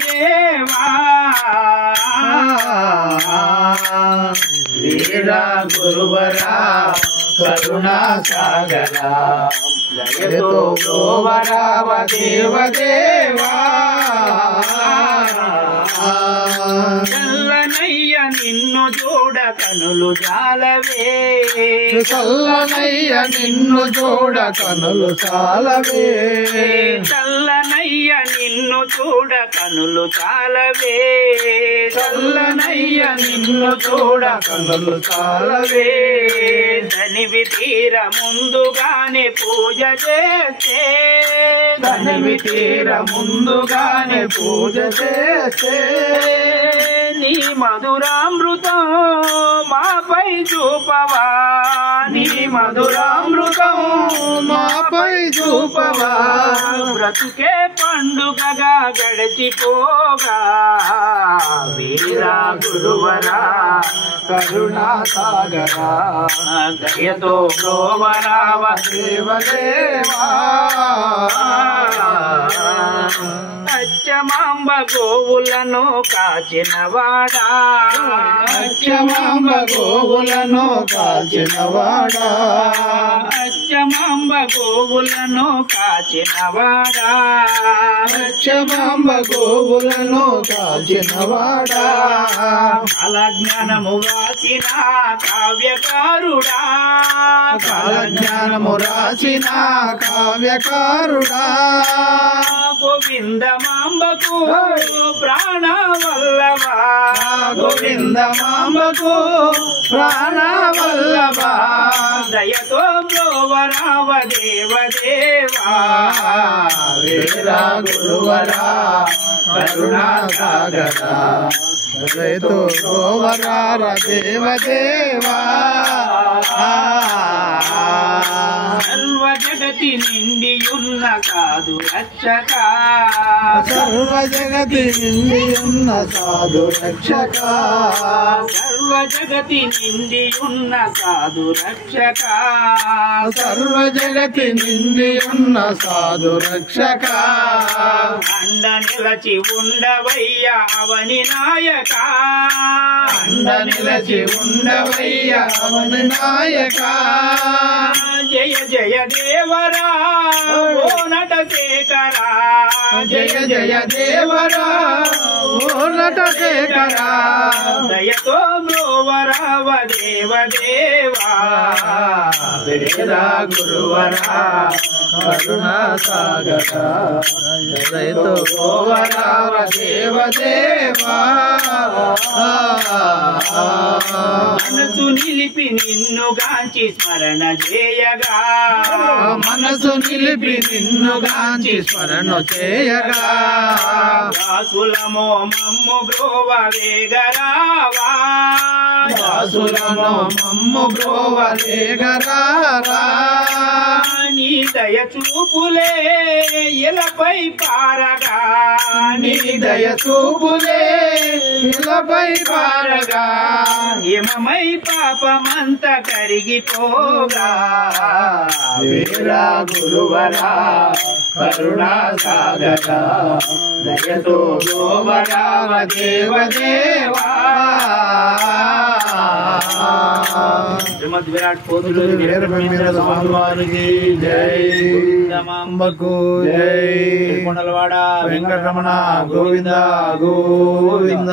దేవదేవా వీర గురువరా కరుణా సాగరా దయతో బ్రోవరావ దేవదేవా చల్లనయ్య నిన్ను చూడ కనులు జాలవే చల్లనయ్య నిన్ను చూడ కనులు చాలవే చల్లనయ్య నిన్ను చూడ కనులు చాలవే చల్లనయ్య నిన్ను చూడ కనులు చాలవే ధనివి తీర ముందుగానే పూజ చేస్తే ధనివి తీర ముందుగానే పూజ చేస్తే నీ మధురామృతం మాపై చూపవా నీ మధురామృతం మాపై చూపవా బ్రతుకే పండుగగా గడిచిపోగా వీరా గురువరా కరుణా సాగరా దయతో బ్రోవరావ దేవదేవా అచ్చమాంబ గోవులను కాచినవాడా అచ్చమాంబ గోవులను కాచినవాడా అచ్చమాంబ గోవులను కాచినవాడా అచ్చమాంబ గోవులను కాచినవాడా కాలజ్ఞానము రాసిన కావ్యకారుడా కాలజ్ఞానము రాసిన కావ్యకారుడా గోవిందమాంబకు ప్రాణవల్లభా గోవిందమాంబకు ప్రాణవల్లభా దయతో బ్రోవరావ దేవదేవా వీర గురువరా కరుణా సాగరా దయతో బ్రోవరార దేవదేవా సర్వ జగతి నిండియున్న సాధు రక్షక సర్వ జగతి నిండియున్న సాధు రక్షక సర్వ జగతి నిండియున్న సాధు రక్షక సర్వ జగతి నిండియున్న సాధు రక్షక అండ నిలచి ఉండవయ్య అవని నాయక అండ నిలచి ఉండవయ్య అవని నాయక జయ జయ దేవరా ఓ నట శేఖరా జయ జయ దేవరా ఓ నట శేఖరా దయతో బ్రోవరావ దేవదేవా వీర గురువరా కరుణా సాగరా దయతో బ్రోవరావ దేవదేవా మనసు నిలిపి నిన్ను గాంచి స్మరణ చేయగా మనసు నిలిపి నిన్ను గాంచి స్మరణ చేయగా దాసులమో మమ్ము బ్రోవ వేగరావా దాసులను మమ్ము బ్రోవలేగరారా నీ దయ చూపులే ఇలపై పారగా నీ దయ చూపులే ఇలపై పారగా హిమమై పాపమంత కరిగిపోగా వీర గురువరా కరుణా సాగరా దయతో గోవరావ దేవదేవా శ్రీమద్ విరాట్ పోతులూరి వీరబ్రహ్మేంద్ర స్వామి వారికి జై అంబకు జై కొండలవాడ వెంకటరమణ గోవింద గోవింద